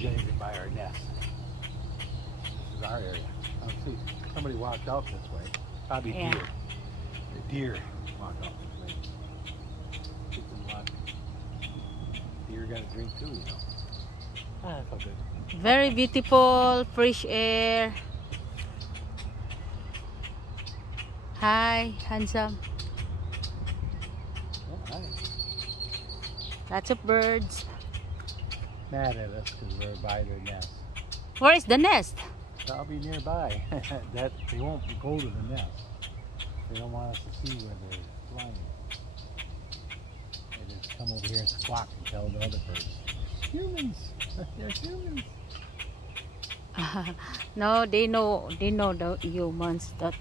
He's gonna get by our nest. This is our area. Oh, see, somebody walked out this way. Probably Yeah. deer. The deer walked out this way. Get them walking. Deer got a drink too, you know. Ah, that felt good. Very beautiful, fresh air. Hi, handsome. Oh, hi. Lots of birds. Mad at us because we're by their nest. Where is the nest? Probably nearby. That they won't go to the nest. They don't want us to see where they're flying. They just come over here and squawk and tell the other birds, humans. They're humans. No, they know the humans that.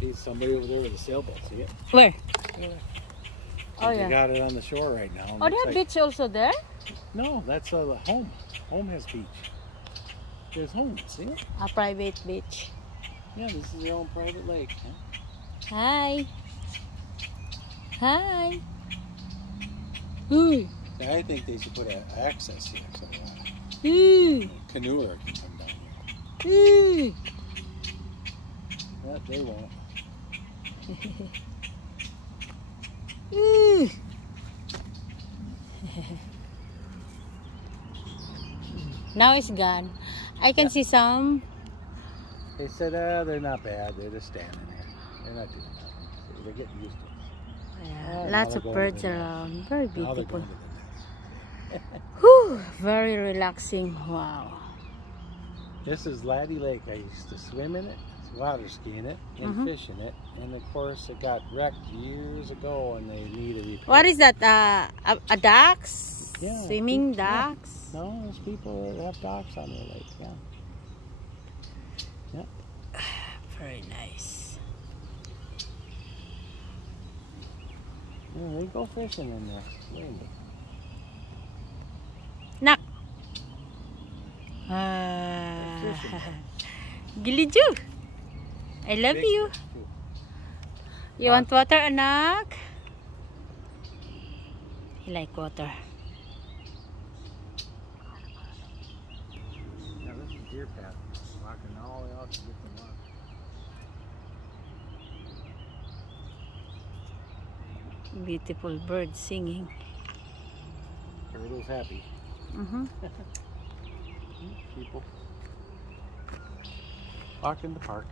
See somebody over there with a sailboat. See it? Where? Oh They yeah. got it on the shore right now. Oh, they have beach also there? No, that's home. Home has beach. There's home. See it? A private beach. Yeah, this is their own private lake. Huh? Hi. Hi. Ooh. I think they should put access here so Ooh. a canoeer can come down here. Ooh. But they won't. Ooh. Now it's gone. I can see some. They said, they're not bad. They're just standing there. They're not doing nothing. They're getting used to it. Yeah, Oh, lots now of they're going birds to the nest. around. Very Now they're beautiful. going to the nest. Whew, very relaxing. Wow. This is Laddie Lake. I used to swim in it, water ski in it, and fish in it. And of course, it got wrecked years ago, and they need a repair. What is that? A ducks? Yeah, Swimming yeah. ducks? No, there's people that have docks on their lake. Yeah. Yeah. Very nice. Yeah, they go fishing in there. Really. Nak. Giliju. I love Big you. fish, too. You want water, anak? He like water. Yeah, this is deer path. Walking all the way out to get the water. Beautiful birds singing. Turtle's happy. People walk in the park.